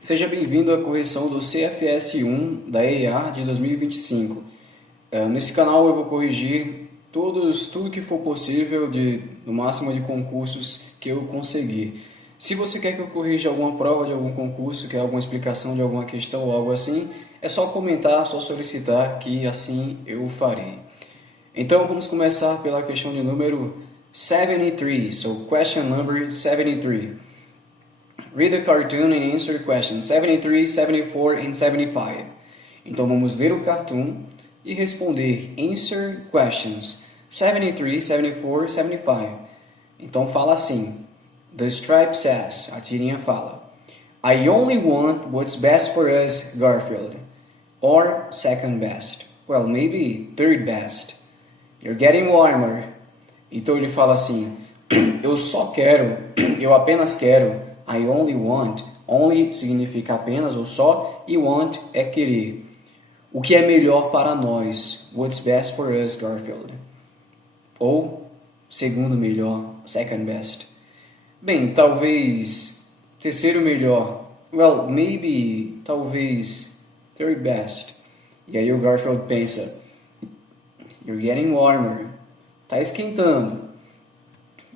Seja bem-vindo à correção do CFS1 da EIA de 2025. Nesse canal eu vou corrigir tudo que for possível no máximo de concursos que eu conseguir. Se você quer que eu corrija alguma prova de algum concurso, quer alguma explicação de alguma questão ou algo assim, é só comentar, só solicitar que assim eu farei. Então vamos começar pela questão de número 73, so question number 73. Read the cartoon and answer questions 73, 74 and 75. Então vamos ler o cartoon e responder answer questions 73, 74, 75. Então fala assim: The stripe says, a tirinha fala, I only want what's best for us, Garfield. Or second best. Well, maybe third best. You're getting warmer. Então ele fala assim, eu apenas quero, I only want. Only significa apenas ou só, e want é querer. O que é melhor para nós? What's best for us, Garfield? Ou segundo melhor, second best. Bem, talvez terceiro melhor. Well, maybe, talvez third best. E aí o Garfield pensa, you're getting warmer. Tá esquentando.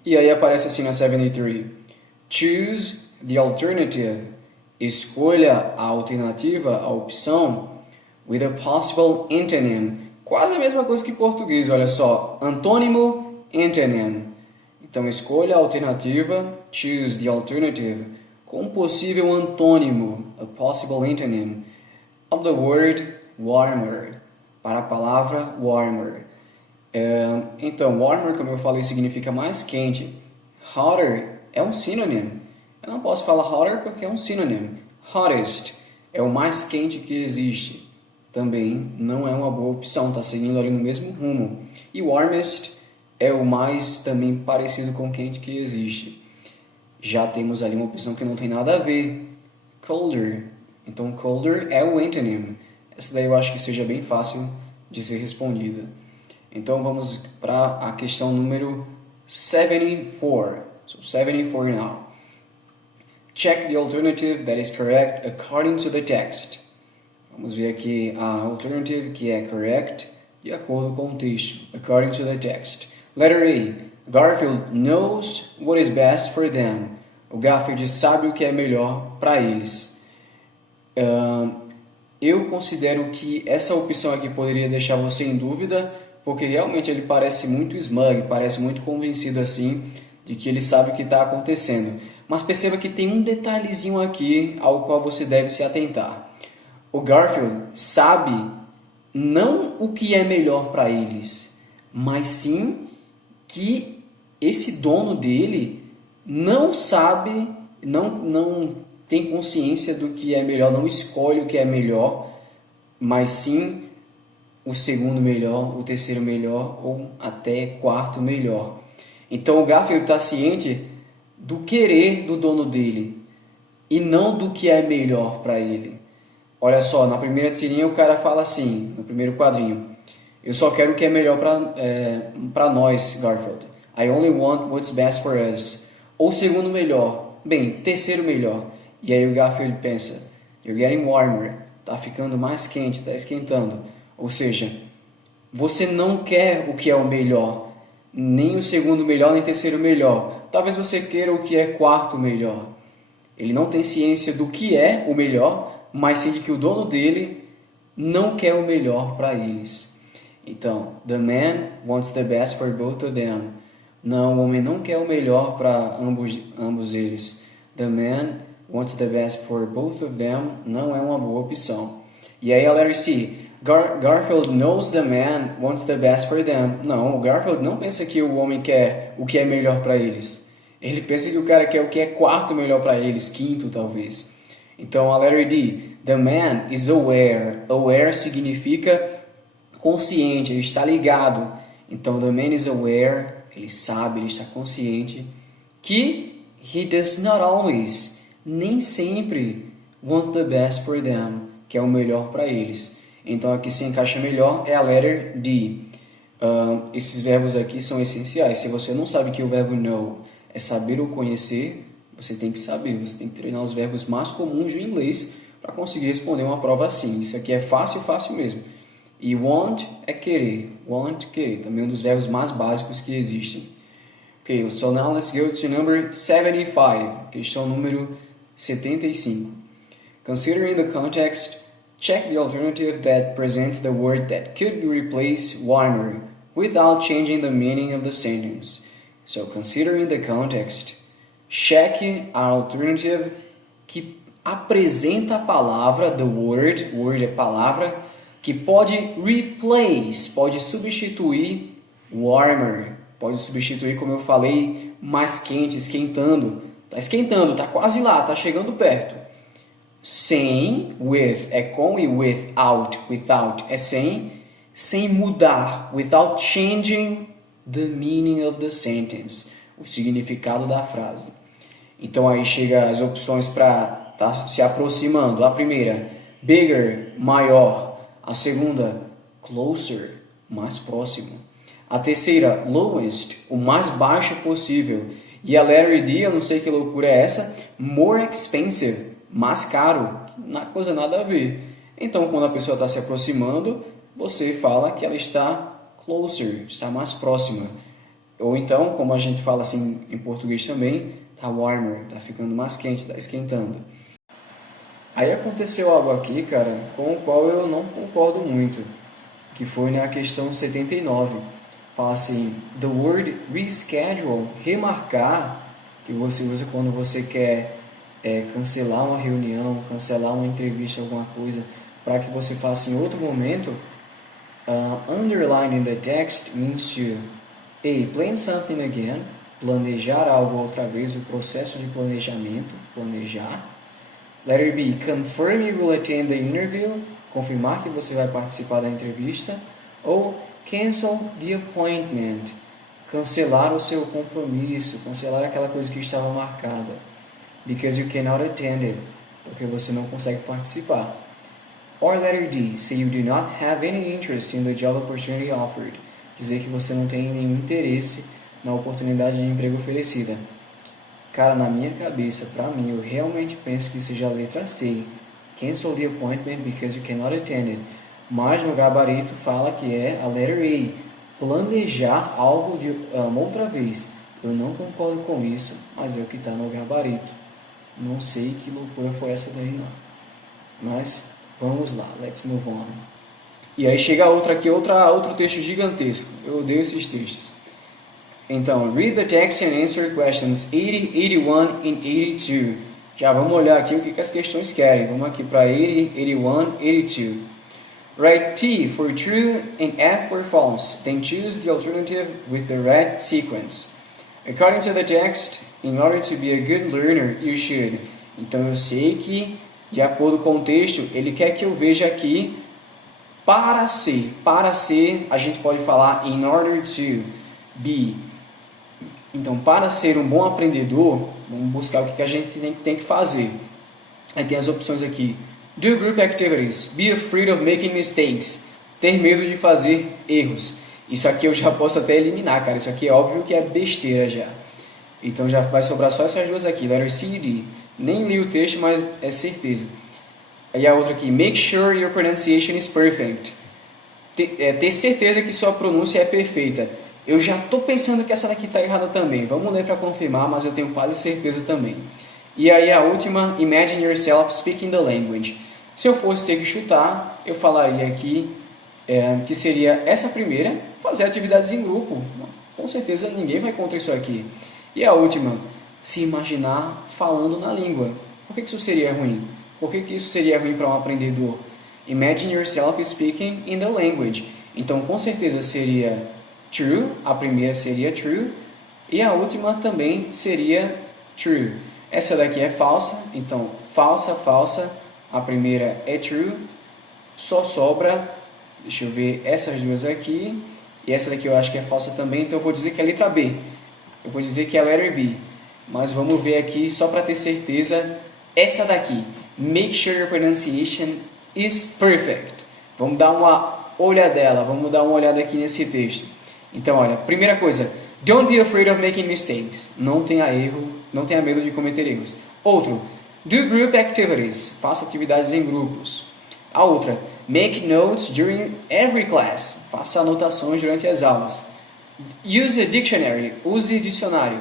E aí aparece assim na 73. Choose the alternative. Escolha a alternativa, a opção, with a possible antonym. Quase a mesma coisa que em português, olha só. Antônimo, antonym. Então escolha a alternativa, choose the alternative, com um possível antônimo, a possible antonym, of the word warmer, para a palavra warmer. Então, warmer, como eu falei, significa mais quente. Hotter é um synonym. Eu não posso falar hotter porque é um synonym. Hottest é o mais quente que existe. Também não é uma boa opção, está seguindo ali no mesmo rumo. E warmest é o mais também parecido com quente que existe. Já temos ali uma opção que não tem nada a ver. Colder. Então, colder é o antonym. Essa daí eu acho que seja bem fácil de ser respondida. Então vamos para a questão número 74. So 74 now. Check the alternative that is correct according to the text. Vamos ver aqui a alternative que é correct de acordo com o texto. According to the text. Letter A. Garfield knows what is best for them. O Garfield sabe o que é melhor para eles. Eu considero que essa opção aqui poderia deixar você em dúvida, porque realmente ele parece muito smug, parece muito convencido assim de que ele sabe o que está acontecendo. Mas perceba que tem um detalhezinho aqui ao qual você deve se atentar. O Garfield sabe não o que é melhor para eles, mas sim que esse dono dele não sabe, não tem consciência do que é melhor, não escolhe o que é melhor, mas sim o segundo melhor, o terceiro melhor ou até quarto melhor. Então o Garfield está ciente do querer do dono dele e não do que é melhor para ele. Olha só, na primeira tirinha o cara fala assim, no primeiro quadrinho, eu só quero o que é melhor para nós, Garfield. I only want what's best for us. Ou segundo melhor, bem, terceiro melhor. E aí o Garfield pensa, you're getting warmer, tá ficando mais quente, tá esquentando. Ou seja, você não quer o que é o melhor, nem o segundo melhor, nem o terceiro melhor. Talvez você queira o que é quarto melhor. Ele não tem ciência do que é o melhor, mas sim de que o dono dele não quer o melhor para eles. Então, the man wants the best for both of them. Não, o homem não quer o melhor para ambos eles. The man wants the best for both of them não é uma boa opção. E aí a letra C. Garfield knows the man wants the best for them. Não, o Garfield não pensa que o homem quer o que é melhor para eles. Ele pensa que o cara quer o que é quarto melhor para eles, quinto talvez. Então a letra D. The man is aware. Aware significa consciente, ele está ligado. Então the man is aware, ele sabe, ele está consciente que he does not always, nem sempre, want the best for them, que é o melhor para eles. Então aqui se encaixa melhor é a letter D. Esses verbos aqui são essenciais. Se você não sabe que o verbo know é saber ou conhecer, Você tem que saber, você tem que treinar os verbos mais comuns do inglês para conseguir responder uma prova assim. Isso aqui é fácil, fácil mesmo. E want é querer. Want, querer. Também um dos verbos mais básicos que existem. Ok, so now let's go to number 75. Questão número 75. Considering the context, check the alternative that presents the word that could replace warmer without changing the meaning of the sentence. So, considering the context, check a alternative que apresenta a palavra, the word é palavra, que pode replace, pode substituir warmer, pode substituir, como eu falei, mais quente, esquentando. Tá quase lá, tá chegando perto. Sem, with é com e without é sem mudar, without changing the meaning of the sentence, o significado da frase. Então aí chega as opções para tá se aproximando. A primeira, bigger, maior. A segunda, closer, mais próximo. A terceira, lowest, o mais baixo possível. E a letter D, eu não sei que loucura é essa, more expensive, mais caro. Coisa nada a ver. Então, quando a pessoa está se aproximando, você fala que ela está closer, está mais próxima. Ou então, como a gente fala assim em português também, está warmer, está ficando mais quente, está esquentando. Aí aconteceu algo aqui, cara, com o qual eu não concordo muito, que foi na questão 79. Fala assim, the word reschedule, remarcar, que você usa quando você quer cancelar uma reunião, cancelar uma entrevista, alguma coisa, para que você faça em outro momento. Underline in the text means to A. Plan something again, planejar algo outra vez, o processo de planejamento, planejar. Letter B. Confirm you will attend the interview, confirmar que você vai participar da entrevista. Ou cancel the appointment, cancelar o seu compromisso, cancelar aquela coisa que estava marcada. Because you cannot attend it, porque você não consegue participar. Or letter D, say you do not have any interest in the job opportunity offered, dizer que você não tem nenhum interesse na oportunidade de emprego oferecida. Cara, na minha cabeça, pra mim, eu realmente penso que seja a letra C, cancel the appointment because you cannot attend it. Mas no gabarito fala que é a letter A, planejar algo de outra vez. Eu não concordo com isso, mas é o que está no gabarito. Não sei que loucura foi essa daí não. Mas vamos lá, let's move on. E aí chega outra aqui, outro texto gigantesco. Eu odeio esses textos. Então, read the text and answer questions 80, 81 and 82. Já vamos olhar aqui o que as questões querem. Vamos aqui para 80, 81, 82. Write T for true and F for false. Then choose the alternative with the right sequence. According to the text, in order to be a good learner, you should. Então eu sei que, de acordo com o texto, ele quer que eu veja aqui para ser. Para ser, a gente pode falar in order to be. Então, para ser um bom aprendedor, vamos buscar o que a gente tem que fazer. Aí tem as opções aqui. Do group activities. Be afraid of making mistakes. Ter medo de fazer erros. Isso aqui eu já posso até eliminar, cara. Isso aqui é óbvio que é besteira já. Então já vai sobrar só essas duas aqui. Letter C e D. Nem li o texto, mas é certeza. Aí a outra aqui. Make sure your pronunciation is perfect. Ter certeza que sua pronúncia é perfeita. Eu já estou pensando que essa daqui está errada também. Vamos ler para confirmar, mas eu tenho quase certeza também. E aí a última, imagine yourself speaking the language. Se eu fosse ter que chutar, eu falaria aqui que seria essa primeira, fazer atividades em grupo. Com certeza ninguém vai contra isso aqui. E a última, se imaginar falando na língua. Por que isso seria ruim? Por que isso seria ruim para um aprendedor? Imagine yourself speaking in the language. Então com certeza seria true, a primeira seria true, e a última também seria true. Essa daqui é falsa, então falsa, falsa, a primeira é true, só sobra, deixa eu ver, essas duas aqui, e essa daqui eu acho que é falsa também, então eu vou dizer que é a letra B, eu vou dizer que é a letter B, mas vamos ver aqui, só para ter certeza, essa daqui, make sure your pronunciation is perfect. Vamos dar uma olhadela, vamos dar uma olhada aqui nesse texto. Então, olha, primeira coisa, don't be afraid of making mistakes. Não tenha Não tenha medo de cometer erros. Outro, do group activities. Faça atividades em grupos. A outra, make notes during every class. Faça anotações durante as aulas. Use a dictionary. Use dicionário.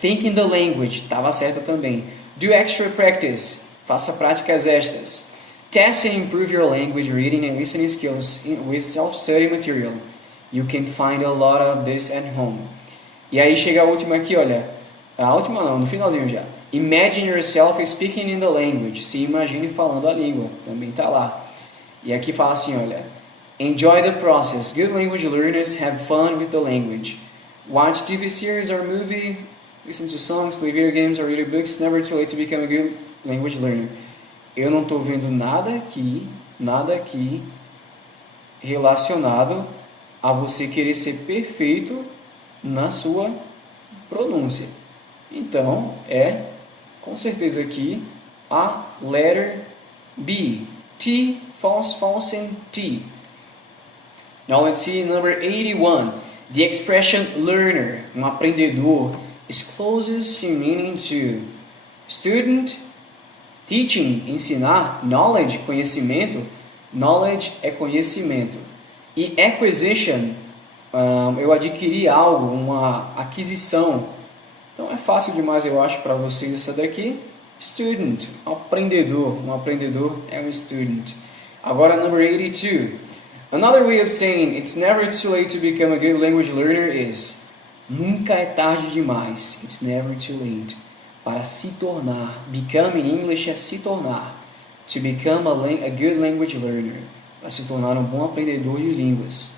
Think in the language. Estava certa também. Do extra practice. Faça práticas extras. Test and improve your language reading and listening skills with self-study material. You can find a lot of this at home. E aí chega a última aqui, olha. A última não, no finalzinho já. Imagine yourself speaking in the language. Se imagine falando a língua. Também está lá. E aqui fala assim, olha. Enjoy the process. Good language learners have fun with the language. Watch TV series or movie. Listen to songs, play video games or read books. Never too late to become a good language learner. Eu não estou vendo nada aqui relacionado a você querer ser perfeito na sua pronúncia. Então, com certeza aqui, a letter B. T, false and T. Now let's see number 81. The expression learner, um aprendedor, is closest in meaning to student, teaching, ensinar, knowledge, conhecimento. Knowledge é conhecimento. E acquisition, eu adquiri algo, uma aquisição. Então é fácil demais, eu acho, para vocês essa daqui. Student, aprendedor. Um aprendedor é um student. Agora, number 82. Another way of saying it's never too late to become a good language learner is nunca é tarde demais. It's never too late. Para se tornar. Become in English é se tornar. To become a good language learner. Para se tornar um bom aprendedor de línguas.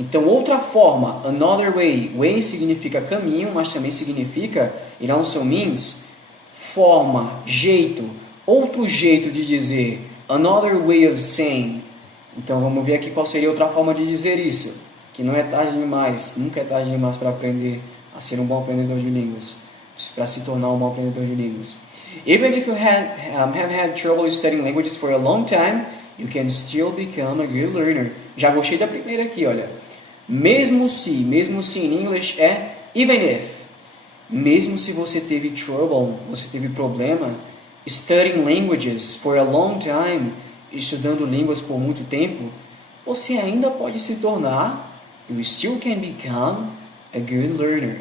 Então, outra forma, another way. Way significa caminho, mas também significa, it also means, forma, jeito. Outro jeito de dizer, another way of saying. Então, vamos ver aqui qual seria outra forma de dizer isso. Que não é tarde demais, nunca é tarde demais para aprender a ser um bom aprendedor de línguas. Para se tornar um bom aprendedor de línguas. Even if you have had trouble studying languages for a long time, you can still become a good learner. Já gostei da primeira aqui, olha. Mesmo se em inglês é even if. Mesmo se você teve trouble, você teve problema, studying languages for a long time, estudando línguas por muito tempo, você ainda pode se tornar, you still can become a good learner.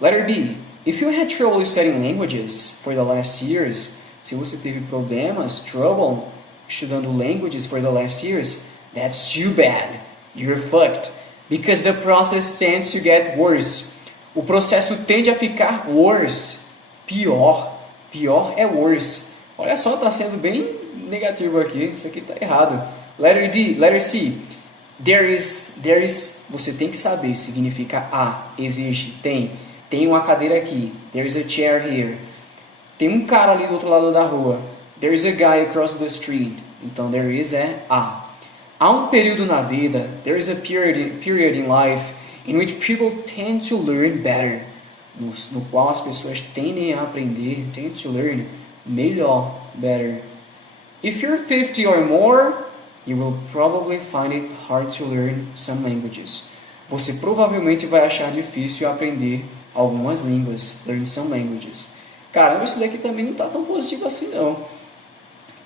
Letter B. If you had trouble studying languages for the last years, se você teve problemas, trouble, estudando languages for the last years, that's too bad. You're fucked. Because the process tends to get worse. O processo tende a ficar worse. Pior. Pior é worse. Olha só, está sendo bem negativo aqui. Isso aqui está errado. Letter C. There is, você tem que saber, significa há, existe, tem. Tem uma cadeira aqui. There is a chair here. Tem um cara ali do outro lado da rua. There is a guy across the street. Então, there is é há. Há um período na vida, there is a period in life in which people tend to learn better. No qual as pessoas tendem a aprender, tend to learn melhor, better. If you're 50 or more, you will probably find it hard to learn some languages. Você provavelmente vai achar difícil aprender algumas línguas, learn some languages. Caramba, isso daqui também não está tão positivo assim não.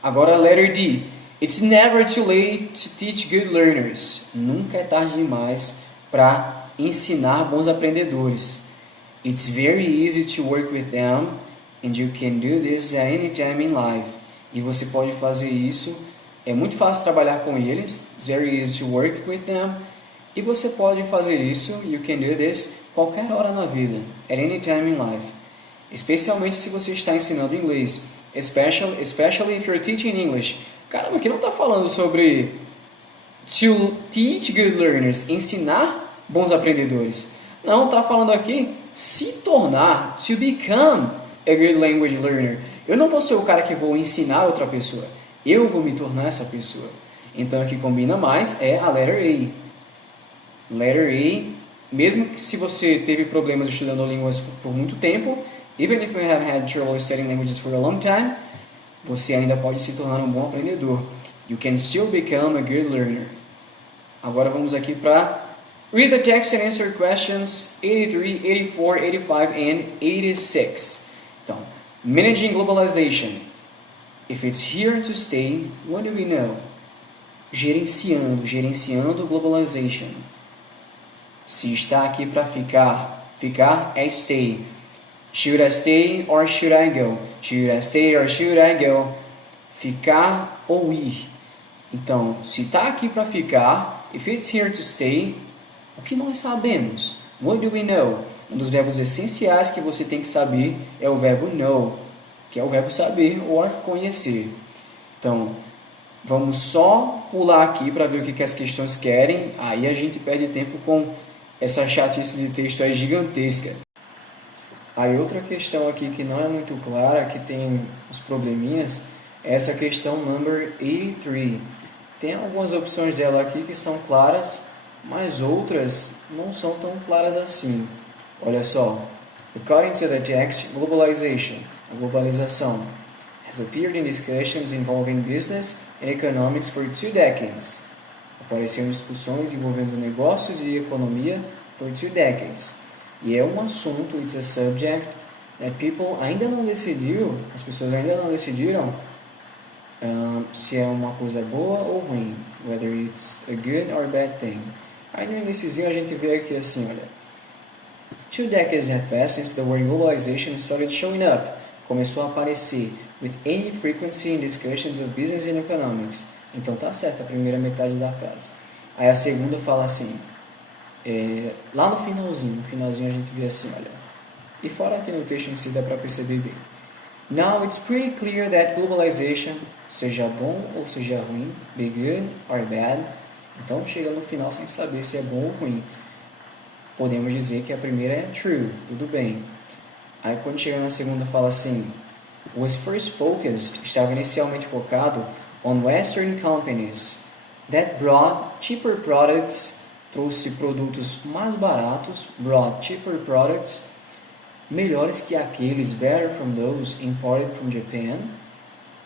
Agora, letter D. It's never too late to teach good learners. Nunca é tarde demais para ensinar bons aprendedores. It's very easy to work with them and you can do this at any time in life. E você pode fazer isso. É muito fácil trabalhar com eles. It's very easy to work with them. E você pode fazer isso. You can do this qualquer hora na vida. At any time in life. Especialmente se você está ensinando inglês. Especially if you're teaching English. Caramba, aqui não está falando sobre to teach good learners, ensinar bons aprendedores. Não, está falando aqui se tornar, to become a good language learner. Eu não vou ser o cara que vou ensinar outra pessoa. Eu vou me tornar essa pessoa. Então, o que combina mais é a letter A. Letter A, mesmo que se você teve problemas estudando línguas por muito tempo, even if you have had trouble studying languages for a long time, você ainda pode se tornar um bom aprendedor. You can still become a good learner. Agora vamos aqui para read the text and answer questions 83, 84, 85 and 86. Managing globalization. If it's here to stay, what do we know? Gerenciando globalization. Se está aqui para ficar é stay. Should I stay or should I go? Should I stay or should I go? Ficar ou ir. Então, se está aqui para ficar, if it's here to stay, o que nós sabemos? What do we know? Um dos verbos essenciais que você tem que saber é o verbo know, que é o verbo saber ou conhecer. Então, vamos só pular aqui para ver o que as questões querem, aí a gente perde tempo com essa chatice de texto aí gigantesca. Aí outra questão aqui que não é muito clara, que tem uns probleminhas, é essa questão number 83. Tem algumas opções dela aqui que são claras, mas outras não são tão claras assim. Olha só. According to the text, globalization, a globalização, has appeared in discussions involving business and economics for 2 decades. Apareceu em discussões envolvendo negócios e economia for 2 decades. E é um assunto, it's a subject, that people ainda não decidiram, as pessoas ainda não decidiram se é uma coisa boa ou ruim, whether it's a good or bad thing. Aí no iniciozinho a gente vê aqui assim, olha, 2 decades have passed since the word globalization started showing up, começou a aparecer, with any frequency in discussions of business and economics. Então tá certo a primeira metade da frase. Aí a segunda fala assim, lá no finalzinho a gente vê assim, olha, e fora aqui no texto em si dá para perceber bem. Now it's pretty clear that globalization, seja bom ou seja ruim, be good or bad, então chega no final sem saber se é bom ou ruim. Podemos dizer que a primeira é true, tudo bem. Aí quando chega na segunda fala assim, was first focused, estava inicialmente focado on Western companies that brought cheaper products, trouxe produtos mais baratos, brought cheaper products, melhores que aqueles, better from those imported from Japan,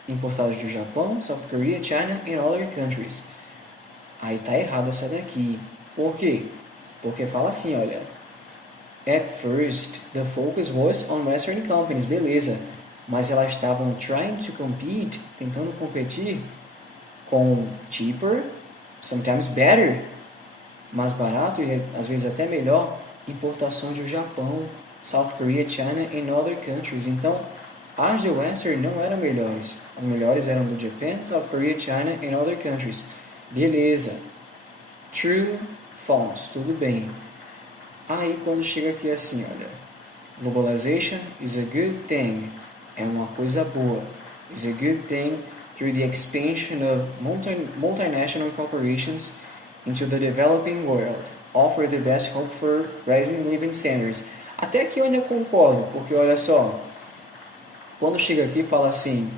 importados do Japão, South Korea, China and other countries. Aí tá errado essa daqui. Por quê? Porque fala assim, olha, at first the focus was on Western companies, beleza, mas elas estavam trying to compete, tentando competir com cheaper, sometimes better, mais barato e às vezes até melhor, importações do Japão, South Korea, China and other countries. Então, as de Western não eram melhores. As melhores eram do Japan, South Korea, China and other countries. Beleza. True, false, tudo bem. Aí quando chega aqui assim, olha, globalization is a good thing, é uma coisa boa, is a good thing through the expansion of multinational corporations into the developing world, offer the best hope for rising living standards. Até aqui eu ainda concordo, porque olha só, quando chega aqui fala assim,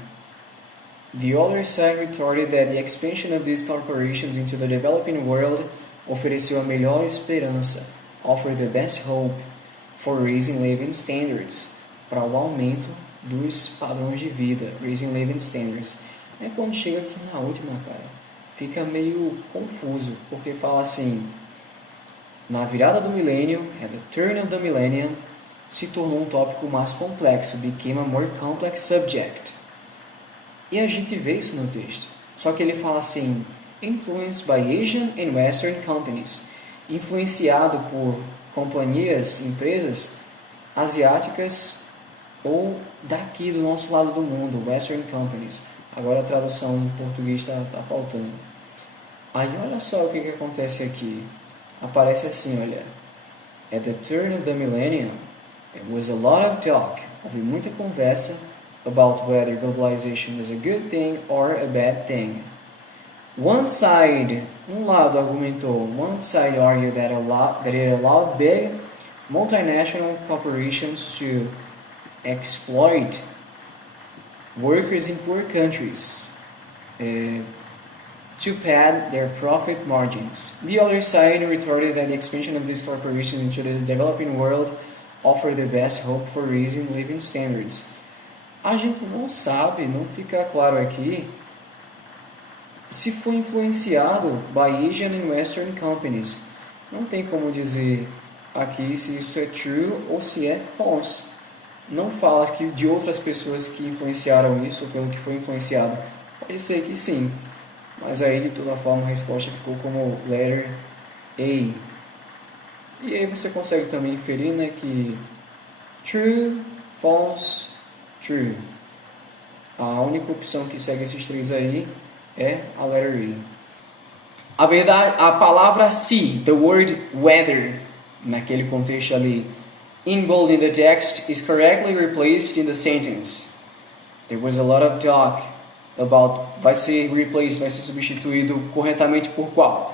the other side retorted that the expansion of these corporations into the developing world ofereceu a melhor esperança, offer the best hope for raising living standards, para o aumento dos padrões de vida, raising living standards. É quando chega aqui na última, cara, fica meio confuso, porque fala assim, na virada do milênio, at the turn of the millennium, se tornou um tópico mais complexo, became a more complex subject. E a gente vê isso no texto. Só que ele fala assim, influenced by Asian and Western companies, influenciado por companhias, empresas asiáticas ou daqui do nosso lado do mundo, Western companies. Agora a tradução em português está faltando. Aí olha só o que acontece aqui. Aparece assim, olha. At the turn of the millennium, there was a lot of talk, houve muita conversa about whether globalization was a good thing or a bad thing. One side, um lado argumentou, one side argued that it allowed big multinational corporations to exploit workers in poor countries to pad their profit margins. The other side retorted that the expansion of these corporations into the developing world offered the best hope for raising living standards. A gente não sabe, não fica claro aqui, se foi influenciado by Asian and Western companies. Não tem como dizer aqui se isso é true ou se é false. não fala que de outras pessoas que influenciaram isso, ou pelo que foi influenciado. Pode ser que sim, mas aí de toda forma a resposta ficou como letter A. E aí você consegue também inferir, né, que true, false, true. A única opção que segue esses três aí é a letter A. A verdade, a palavra se, the word whether, naquele contexto ali, in bold in the text, is correctly replaced in the sentence. There was a lot of talk about, vai ser replaced, vai ser substituído corretamente por qual?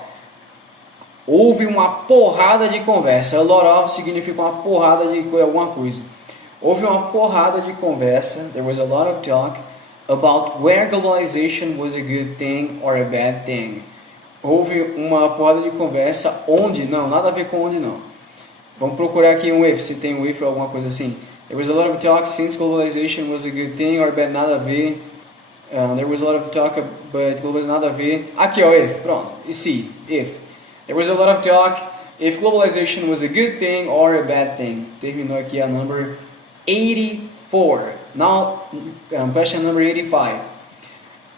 Houve uma porrada de conversa. A lot of significa uma porrada de alguma coisa. Houve uma porrada de conversa. There was a lot of talk about where globalization was a good thing or a bad thing. Houve uma porrada de conversa onde, não, nada a ver com onde não. Vamos procurar aqui um if, se tem um if ou alguma coisa assim. There was a lot of talk since globalization was a good thing or bad, nada a ver. There was a lot of talk, but globalization nada a ver. Aqui ó, if, pronto. E se, if. There was a lot of talk if globalization was a good thing or a bad thing. Terminou aqui a number 84. Now, question number 85.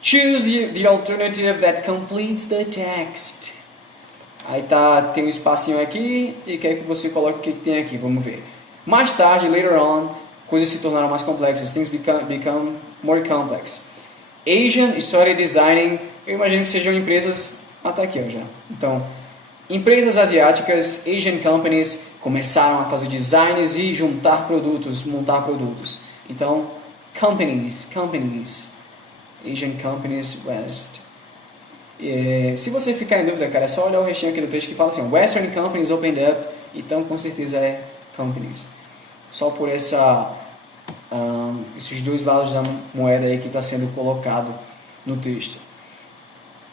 Choose the alternative that completes the text. Aí tem um espacinho aqui e quer que você coloque o que tem aqui. Vamos ver. Mais tarde, later on, coisas se tornaram mais complexas. Things become more complex. Asian started designing. Eu imagino que sejam empresas. Tá aqui, ó, já. Então, empresas asiáticas, Asian companies, começaram a fazer designs e montar produtos. Então, companies. Asian companies, West. Se você ficar em dúvida, cara, é só olhar o restinho aqui do texto que fala assim, Western companies opened up, então com certeza é companies. Só por esses dois lados da moeda aí que está sendo colocado no texto.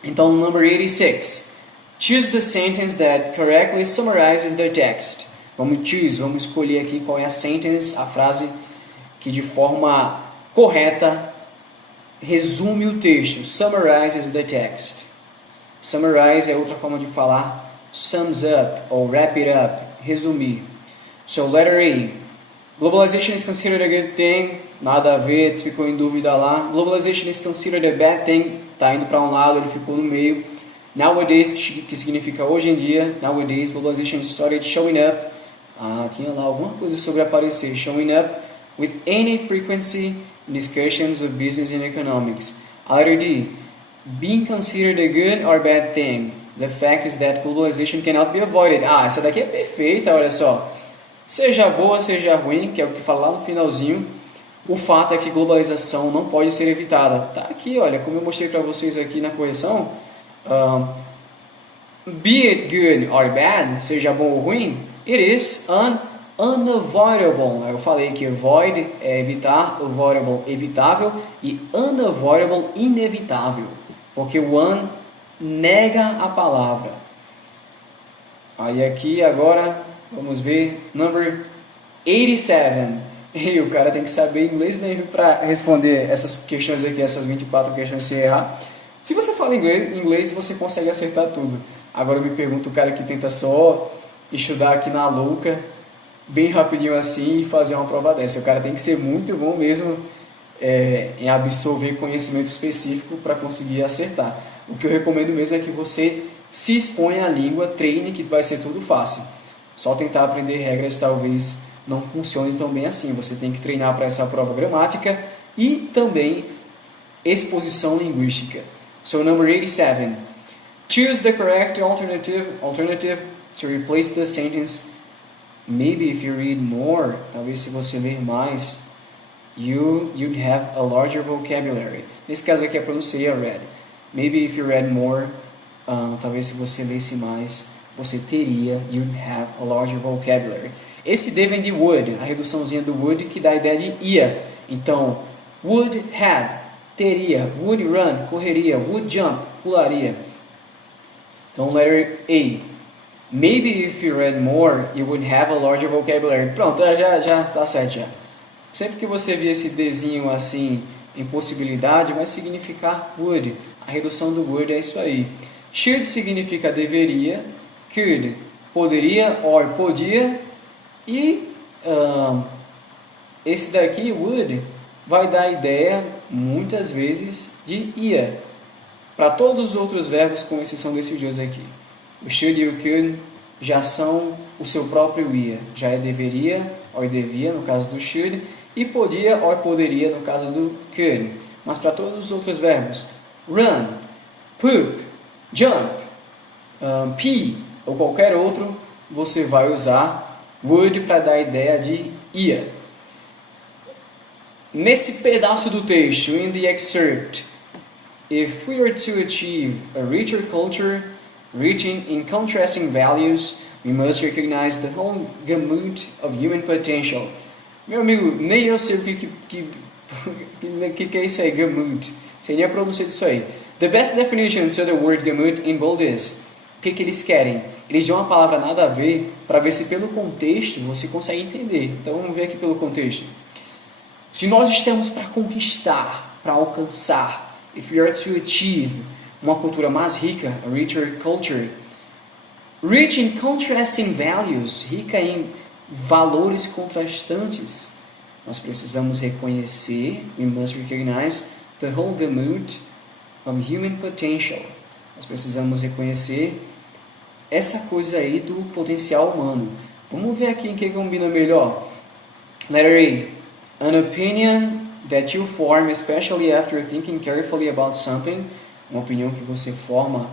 Então, number 86. Choose the sentence that correctly summarizes the text. Vamos escolher aqui qual é a sentence, a frase que de forma correta resume o texto. Summarizes the text. Summarize é outra forma de falar sums up ou wrap it up, resumir. So, letter A. Globalization is considered a good thing. Nada a ver, ficou em dúvida lá. Globalization is considered a bad thing. Está indo para um lado, ele ficou no meio. Nowadays, que significa hoje em dia. Nowadays, globalization started showing up. Tinha lá alguma coisa sobre aparecer. Showing up with any frequency in discussions of business and economics. Letter D. Being considered a good or bad thing. The fact is that globalization cannot be avoided. Essa daqui é perfeita, olha só. Seja boa, seja ruim, que é o que fala lá no finalzinho. O fato é que globalização não pode ser evitada. Tá aqui, olha, como eu mostrei para vocês aqui na correção. Be it good or bad, seja bom ou ruim, it is unavoidable. Eu falei que avoid é evitar, avoidable evitável e unavoidable inevitável. Porque o nega a palavra. Aí aqui agora, vamos ver, number 87. E o cara tem que saber inglês mesmo para responder essas questões aqui, essas 24 questões sem errar. Se você fala inglês, você consegue acertar tudo. Agora eu me pergunto o cara que tenta só estudar aqui na louca, bem rapidinho assim, e fazer uma prova dessa. O cara tem que ser muito bom mesmo em absorver conhecimento específico para conseguir acertar. O que eu recomendo mesmo é que você se exponha à língua, treine, que vai ser tudo fácil. Só tentar aprender regras talvez não funcione tão bem assim. Você tem que treinar para essa prova gramática e também exposição linguística. So, number 87. Choose the correct alternative to replace the sentence. Maybe if you read more, talvez se você ler mais, you'd have a larger vocabulary. Nesse caso aqui a pronúncia é read. Maybe if you read more, talvez se você lesse mais, você teria, you'd have a larger vocabulary. Esse D vem de would, a reduçãozinha do would que dá a ideia de ia. Então, would have, teria, would run, correria, would jump, pularia. Então, letter A. Maybe if you read more, you would have a larger vocabulary. Pronto, já tá certo já. Sempre que você vê esse Dzinho assim em possibilidade, vai significar would. A redução do would é isso aí. Should significa deveria, could, poderia or podia, e esse daqui, would, vai dar a ideia, muitas vezes, de ia. Para todos os outros verbos, com exceção desses dois aqui. O should e o could já são o seu próprio ia. Já é deveria, ou devia, no caso do should, e podia ou poderia, no caso do could. Mas para todos os outros verbos, run, poop, jump, pee, ou qualquer outro, você vai usar would para dar a ideia de ia. Nesse pedaço do texto, in the excerpt, if we are to achieve a richer culture, reaching in contrasting values, we must recognize the whole gamut of human potential. Meu amigo, nem eu sei o que é isso aí, gamut. Sei nem a pronúncia disso aí. The best definition to the word gamut in bold is. O que eles querem? Eles dão uma palavra nada a ver para ver se pelo contexto você consegue entender. Então vamos ver aqui pelo contexto. Se nós estamos para conquistar, para alcançar, if we are to achieve uma cultura mais rica, a richer culture, rich in contrasting values, rica em valores contrastantes, nós precisamos reconhecer, we must recognize the whole gamut of human potential. Nós precisamos reconhecer essa coisa aí do potencial humano. Vamos ver aqui em que combina melhor. Letter A. An opinion that you form, especially after thinking carefully about something. Uma opinião que você forma,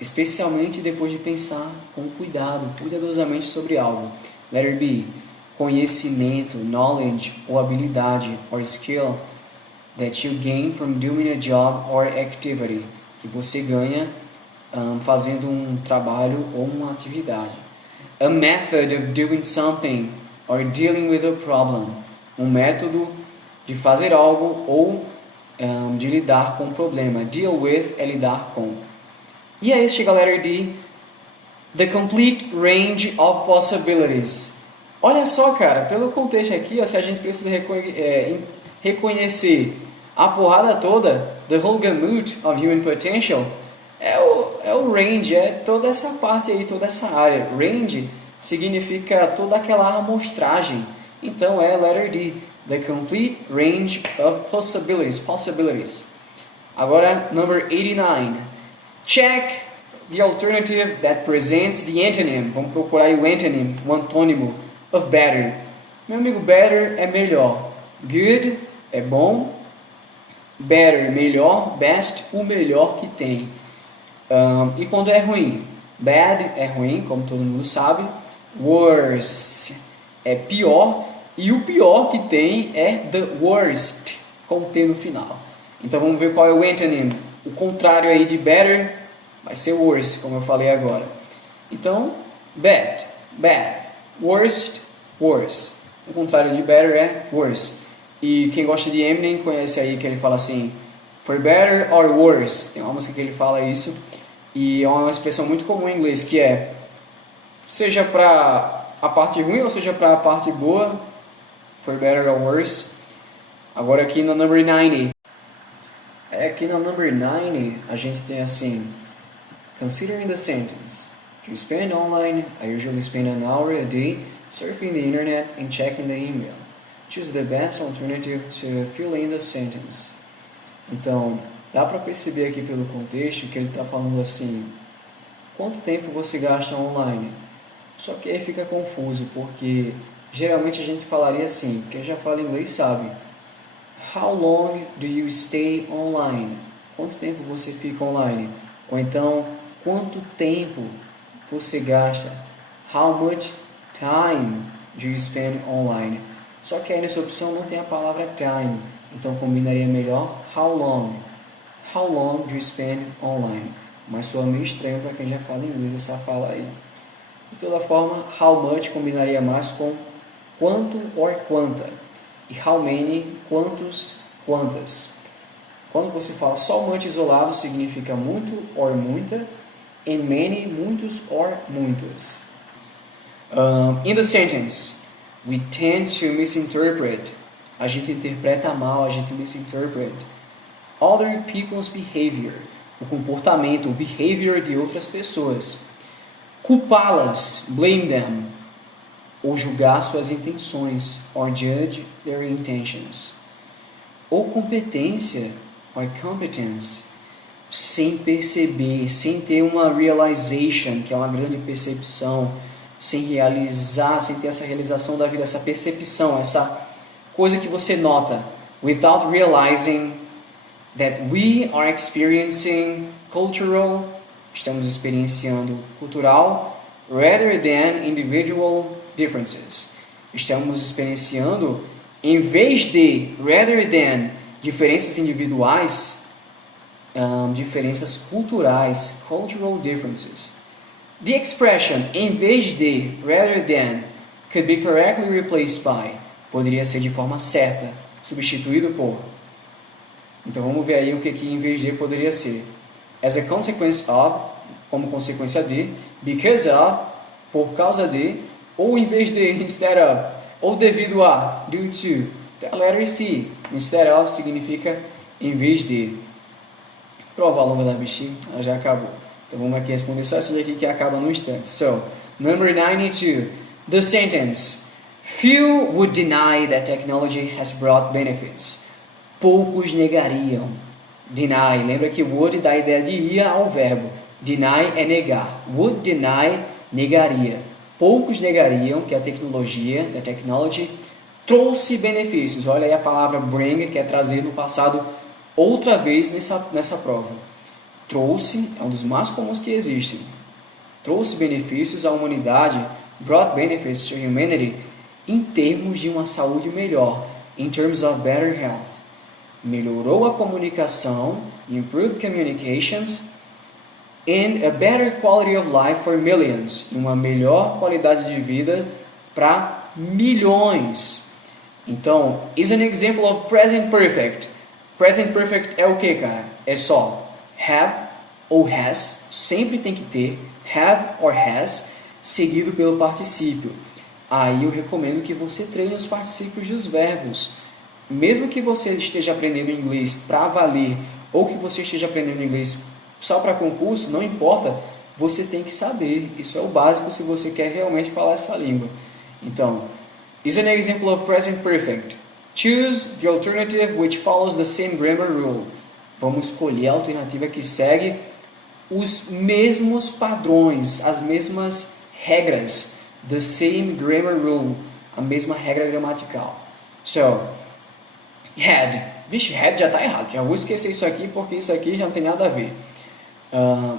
especialmente depois de pensar com cuidado, cuidadosamente sobre algo. Letter B. Conhecimento, knowledge ou habilidade, or skill, that you gain from doing a job or activity. Que você ganha fazendo um trabalho ou uma atividade. A method of doing something or dealing with a problem. Um método de fazer algo ou de lidar com um problema. Deal with é lidar com. E aí chega a letter D. The complete range of possibilities. Olha só, cara, pelo contexto aqui, se a gente precisa reconhecer a porrada toda, the whole gamut of human potential, é o range, é toda essa parte aí, toda essa área. Range significa toda aquela amostragem. Então é letter D, the complete range of possibilities. Agora, number 89. Check the alternative that presents the antonym. Vamos procurar o antonym, o antônimo of better. Meu amigo, better é melhor. Good é bom. Better, melhor. Best, o melhor que tem. E quando é ruim? Bad é ruim, como todo mundo sabe. Worse é pior. E o pior que tem é the worst, com T no final. Então vamos ver qual é o antonym. O contrário aí de better vai ser worse, como eu falei agora. Então, bad, bad. Worst, worse. O contrário de better é worse. E quem gosta de Eminem conhece aí que ele fala assim, for better or worse. Tem uma música que ele fala isso. E é uma expressão muito comum em inglês, que é, seja para a parte ruim ou seja para a parte boa, for better or worse. Agora aqui no number 90. Aqui no number 90 a gente tem assim, considering the sentence. To spend online, I usually spend an hour a day surfing the internet and checking the email. Choose the best alternative to fill in the sentence. Então, dá para perceber aqui pelo contexto que ele está falando assim, quanto tempo você gasta online? Só que aí fica confuso, porque geralmente a gente falaria assim, quem já fala inglês sabe. How long do you stay online? Quanto tempo você fica online? Ou então, quanto tempo você gasta? How much time do you spend online? Só que aí nessa opção não tem a palavra time, então combinaria melhor how long. How long do you spend online? Mas soa meio estranho para quem já fala inglês essa fala aí. De toda forma, how much combinaria mais com quanto or quanta. E how many, quantos, quantas. Quando você fala só much isolado, significa muito or muita. And many, muitos or muitas. In the sentence, we tend to misinterpret. A gente interpreta mal, a gente misinterpret. Other people's behavior. O comportamento, o behavior de outras pessoas. Culpá-las, blame them. ou julgar suas intenções, or judge their intentions. Ou competência, or competence, sem perceber, sem ter uma realization, que é uma grande percepção, sem realizar, sem ter essa realização da vida, essa percepção, essa coisa que você nota, without realizing that we are experiencing cultural, estamos experienciando cultural, rather than individual differences. Estamos experienciando, em vez de, rather than, diferenças individuais, diferenças culturais, cultural differences. The expression, em vez de, rather than, could be correctly replaced by, poderia ser de forma certa, substituído por. Então vamos ver aí o que em vez de poderia ser. As a consequence of, como consequência de, because of, por causa de, ou em vez de, instead of, ou devido a, due to. The letter C, instead of significa em vez de. Prova longa da bichinha, ela já acabou. Então vamos aqui responder só essa daqui que acaba no instante. So, number 92. The sentence. Few would deny that technology has brought benefits. Poucos negariam. Deny, lembra que would dá a ideia de ir ao verbo. Deny é negar. Would deny, negaria. Poucos negariam que a tecnologia, a technology, trouxe benefícios. Olha aí a palavra bring, que é trazer no passado outra vez nessa prova. Trouxe, é um dos mais comuns que existem. Trouxe benefícios à humanidade, brought benefits to humanity, em termos de uma saúde melhor, in terms of better health. Melhorou a comunicação, improved communications, and a better quality of life for millions. Uma melhor qualidade de vida para milhões. Então, is an example of present perfect. Present perfect é o que, cara? É só have ou has, sempre tem que ter have or has, seguido pelo particípio. Aí eu recomendo que você treine os particípios dos verbos. Mesmo que você esteja aprendendo inglês para valer, ou que você esteja aprendendo inglês só para concurso, não importa, você tem que saber. Isso é o básico se você quer realmente falar essa língua. Então, is an example of present perfect. Choose the alternative which follows the same grammar rule. Vamos escolher a alternativa que segue os mesmos padrões, as mesmas regras. The same grammar rule. A mesma regra gramatical. So, had. Vixe, had já está errado. Já vou esquecer isso aqui porque isso aqui já não tem nada a ver.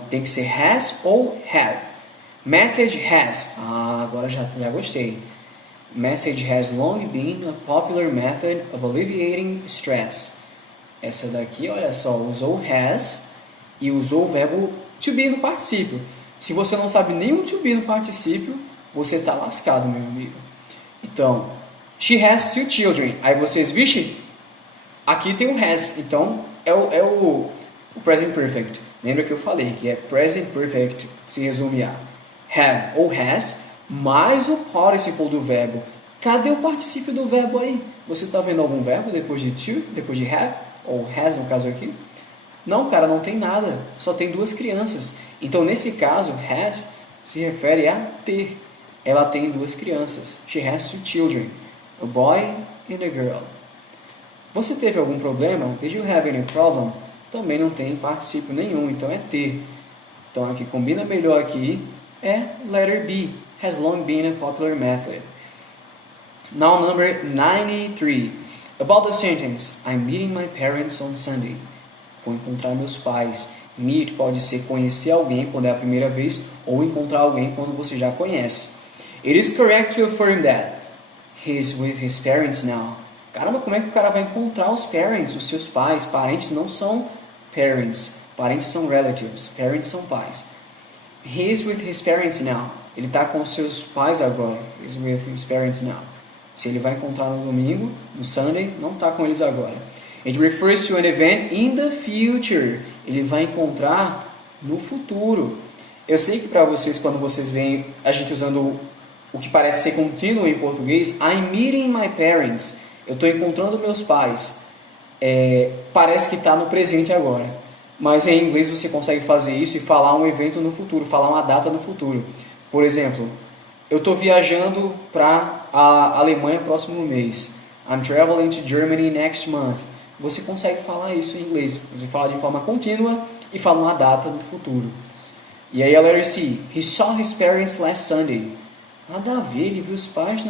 Tem que ser has ou have. Message has. Agora já gostei. Message has long been a popular method of alleviating stress. Essa daqui, olha só, usou has e usou o verbo to be no particípio. Se você não sabe nenhum to be no particípio, você está lascado, meu amigo. Então, she has 2 children. Aí vocês, vixe, aqui tem o has. Então, é o present perfect. Lembra que eu falei que é present perfect, se resume a have ou has, mais o participle do verbo. Cadê o particípio do verbo aí? Você está vendo algum verbo depois de to, depois de have? Ou has no caso aqui? Não, cara, não tem nada. Só tem 2 crianças. Então, nesse caso, has se refere a ter. Ela tem 2 crianças. She has 2 children. A boy and a girl. Você teve algum problema? Did you have any problem? Também não tem particípio nenhum, então é ter. Então, a que combina melhor aqui é letter B. Has long been a popular method. Now number 93. About the sentence, I'm meeting my parents on Sunday. Vou encontrar meus pais. Meet pode ser conhecer alguém quando é a primeira vez ou encontrar alguém quando você já conhece. It is correct to affirm that he's with his parents now. Caramba, como é que o cara vai encontrar os parents, os seus pais? Parentes não são parents. Parentes são relatives. Parents são pais. He's with his parents now. Ele está com os seus pais agora. He's with his parents now. Se ele vai encontrar no domingo, no Sunday, não está com eles agora. It refers to an event in the future. Ele vai encontrar no futuro. Eu sei que para vocês, quando vocês veem a gente usando o que parece ser contínuo em português, I'm meeting my parents. Eu estou encontrando meus pais. Parece que está no presente agora. Mas em inglês você consegue fazer isso e falar um evento no futuro, falar uma data no futuro. Por exemplo, eu estou viajando para a Alemanha próximo mês. I'm traveling to Germany next month. Você consegue falar isso em inglês. Você fala de forma contínua e fala uma data no futuro. E aí a letra C. He saw his parents last Sunday. Nada a ver, ele viu os pais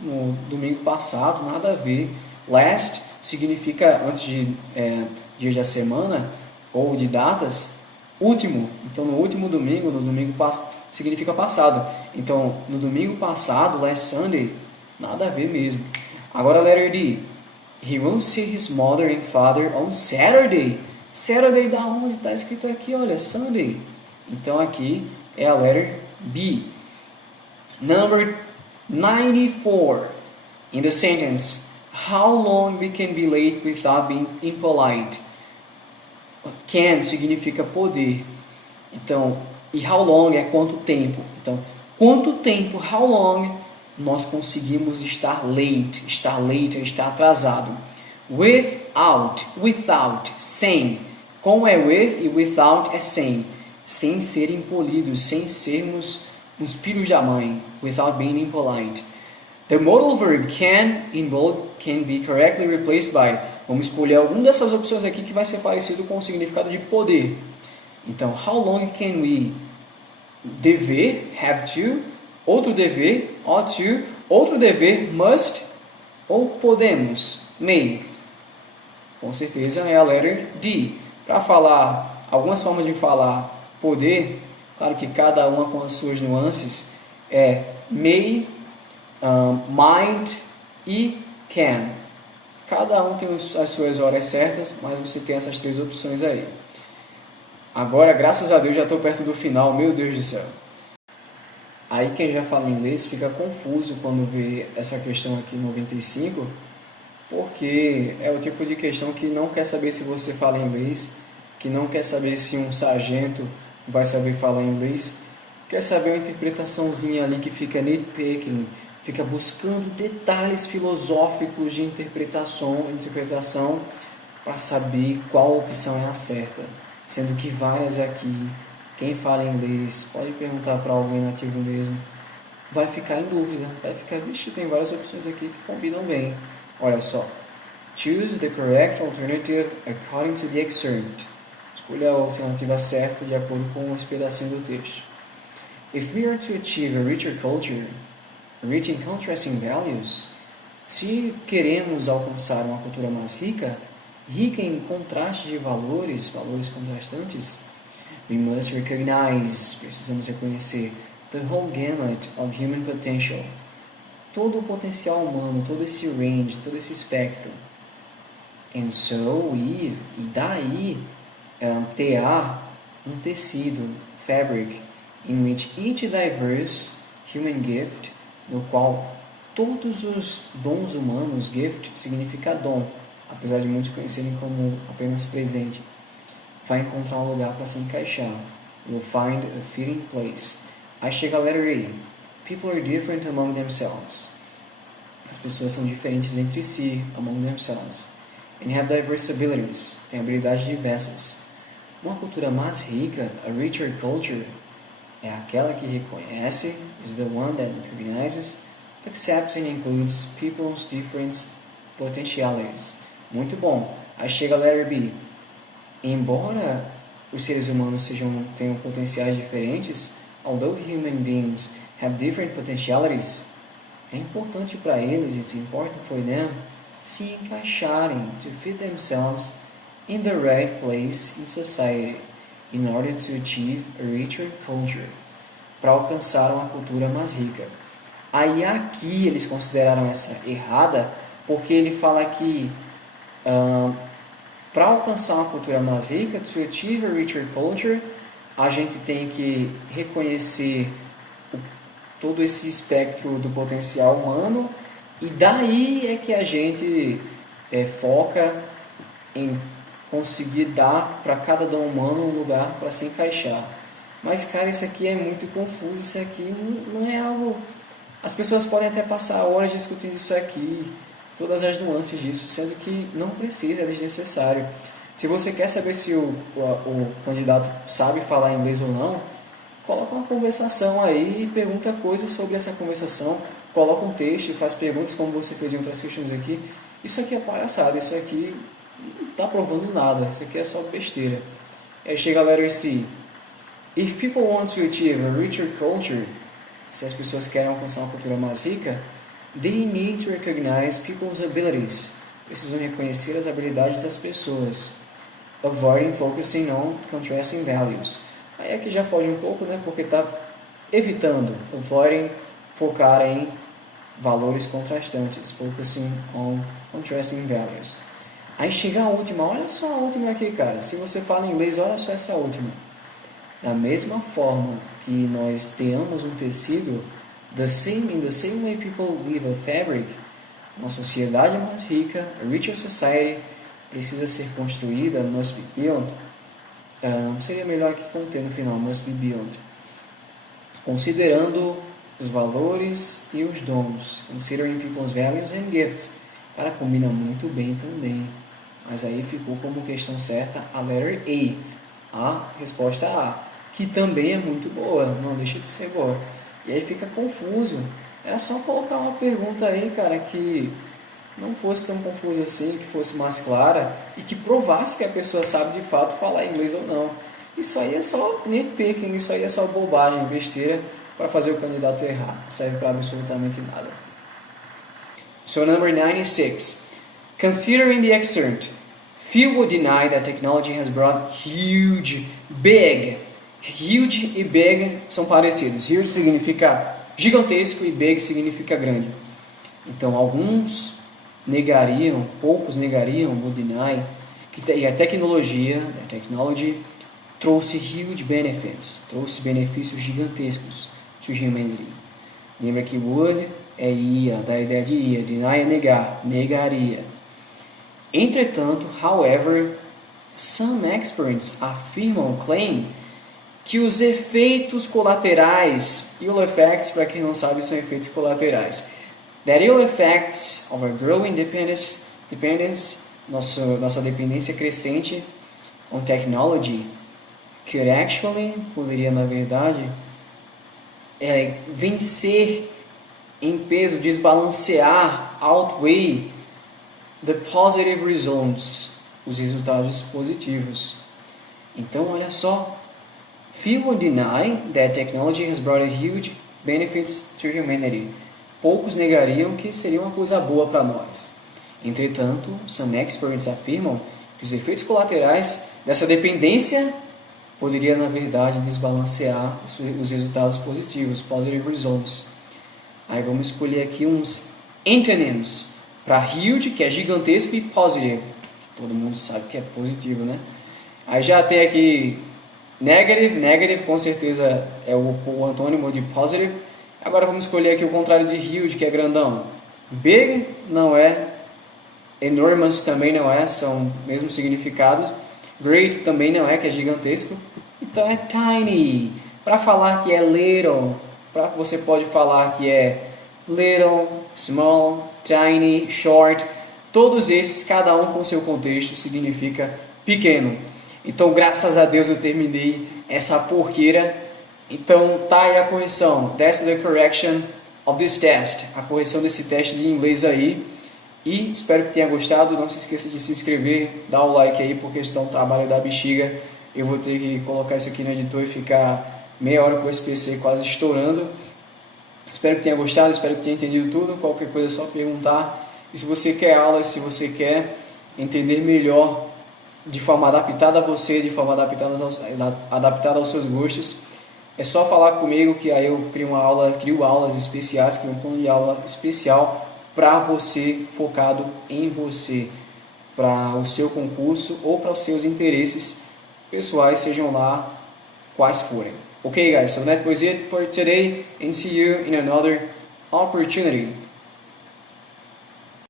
no domingo passado, nada a ver. Last significa antes de dias da semana ou de datas. Último, então no último domingo, no domingo significa passado. Então, no domingo passado, last Sunday, nada a ver mesmo. Agora a letter D. He will see his mother and father on Saturday. Saturday da onde? Está escrito aqui, olha, Sunday. Então aqui é a letter B. Number 94. In the sentence, how long we can be late without being impolite? Can significa poder. Então, e how long é quanto tempo. Então, quanto tempo, how long, nós conseguimos estar late. Estar late é estar atrasado. Without, sem. Como é with e without é sem. Sem ser impolidos, sem sermos uns filhos da mãe. Without being impolite. The modal verb can, in bold, can be correctly replaced by. Vamos escolher alguma dessas opções aqui que vai ser parecido com o significado de poder. Então, how long can we? Dever, have to. Outro dever, ought to. Outro dever, must. Ou podemos, may. Com certeza é a letter D. Para falar, algumas formas de falar poder, claro que cada uma com as suas nuances, é may, might e can. Cada um tem as suas horas certas, mas você tem essas três opções aí. Agora, graças a Deus, já estou perto do final, meu Deus do céu. Aí quem já fala inglês fica confuso quando vê essa questão aqui 95, porque é o tipo de questão que não quer saber se você fala inglês, que não quer saber se um sargento vai saber falar inglês, quer saber uma interpretaçãozinha ali que fica nitpicking, fica buscando detalhes filosóficos de interpretação para saber qual opção é a certa. Sendo que várias aqui, quem fala inglês, pode perguntar para alguém nativo mesmo, vai ficar em dúvida, vai ficar, vixe, tem várias opções aqui que combinam bem. Olha só, choose the correct alternative according to the excerpt. Escolha a alternativa certa de acordo com esse pedacinho do texto. If we are to achieve a richer culture, rich in contrasting values, se queremos alcançar uma cultura mais rica em contraste de valores contrastantes, we must recognize, precisamos reconhecer, the whole gamut of human potential, todo o potencial humano, todo esse range, todo esse espectro. And so we, e daí, tear um tecido, fabric, in which each diverse human gift, no qual todos os dons humanos, gift significa dom, apesar de muitos conhecerem como apenas presente, vai encontrar um lugar para se encaixar. Will find a fitting place. Aí chega a letter A. People are different among themselves. As pessoas são diferentes entre si, among themselves. And have diverse abilities. Têm habilidades diversas. Uma cultura mais rica, a richer culture, é aquela que reconhece, is the one that recognizes, accepts and includes people's different potentialities. Muito bom. Aí chega a letter B. Embora os seres humanos tenham potenciais diferentes, although human beings have different potentialities, é importante para eles, it's important for them, se encaixarem, to fit themselves in the right place in society, in order to achieve a richer culture, para alcançar uma cultura mais rica. Aí aqui eles consideraram essa errada, porque ele fala que para alcançar uma cultura mais rica, to achieve a richer culture, a gente tem que reconhecer todo esse espectro do potencial humano, e daí é que a gente foca em conseguir dar para cada dom humano um lugar para se encaixar. Mas, cara, isso aqui é muito confuso, isso aqui não é algo... As pessoas podem até passar horas discutindo isso aqui, todas as nuances disso, sendo que não precisa, é desnecessário. Se você quer saber se o candidato sabe falar inglês ou não, coloca uma conversação aí e pergunta coisas sobre essa conversação, coloca um texto e faz perguntas como você fez em outras questões aqui. Isso aqui é palhaçada, isso aqui não está provando nada, isso aqui é só besteira. Aí chega a letter C. If people want to achieve a richer culture, se as pessoas querem alcançar uma cultura mais rica, they need to recognize people's abilities. Precisam reconhecer as habilidades das pessoas. Avoiding focusing on contrasting values. Aí aqui já foge um pouco, né? Porque está evitando. Avoiding, focar em valores contrastantes. Focusing on contrasting values. Aí chega a última. Olha só a última aqui, cara. Se você fala inglês, olha só essa última. Da mesma forma que nós tenhamos um tecido, in the same way people weave a fabric, uma sociedade mais rica, a richer society, precisa ser construída, must be built. Seria melhor aqui conter no final, must be built. Considerando os valores e os dons. Considering people's values and gifts. Cara, combina muito bem também. Mas aí ficou como questão certa a letter A. A resposta A. Que também é muito boa, não deixa de ser boa. E aí fica confuso. Era só colocar uma pergunta aí, cara, que não fosse tão confusa assim, que fosse mais clara e que provasse que a pessoa sabe de fato falar inglês ou não. Isso aí é só nitpicking, isso aí é só bobagem, besteira para fazer o candidato errar. Não serve para absolutamente nada. So number 96. Considering the excerpt, few would deny that technology has brought huge e big são parecidos. Huge significa gigantesco e big significa grande. Então, poucos negariam, would deny, que a tecnology trouxe huge benefits, trouxe benefícios gigantescos to humanity. Lembra que would é ia, da ideia de ia, deny é negar, negaria. Entretanto, however, some experts claim que os efeitos colaterais, ill effects, para quem não sabe, são efeitos colaterais. That ill effects of a growing dependence, nossa dependência crescente on technology, could actually, poderia na verdade, vencer em peso, desbalancear, outweigh the positive results, os resultados positivos. Então, olha só, few would deny that technology has brought huge benefits to humanity. Poucos negariam que seria uma coisa boa para nós. Entretanto, some experts afirmam que os efeitos colaterais dessa dependência poderia, na verdade, desbalancear os resultados positivos, positive results. Aí vamos escolher aqui uns antonyms para huge, que é gigantesco, e positive, que todo mundo sabe que é positivo, né? Aí já tem aqui negative com certeza é o antônimo de positive. Agora vamos escolher aqui o contrário de huge, que é grandão. Big não é, enormous também não é, são mesmos significados. Great também não é, que é gigantesco. Então é tiny. Para falar que é little, você pode falar que é little, small, tiny, short. Todos esses, cada um com seu contexto, significa pequeno. Então, graças a Deus eu terminei essa porqueira. Então, tá aí a correção. That's the correction of this test. A correção desse teste de inglês aí. E espero que tenha gostado. Não se esqueça de se inscrever, dar o like aí, porque está um trabalho da bexiga. Eu vou ter que colocar isso aqui no editor e ficar meia hora com esse PC quase estourando. Espero que tenha gostado, espero que tenha entendido tudo. Qualquer coisa é só perguntar. E se você quer aulas, se você quer entender melhor de forma adaptada a você, de forma adaptada aos seus gostos, é só falar comigo que aí eu crio aulas especiais, crio um plano de aula especial para você, focado em você, para o seu concurso ou para os seus interesses pessoais, sejam lá quais forem. Okay guys, so that was it for today and see you in another opportunity.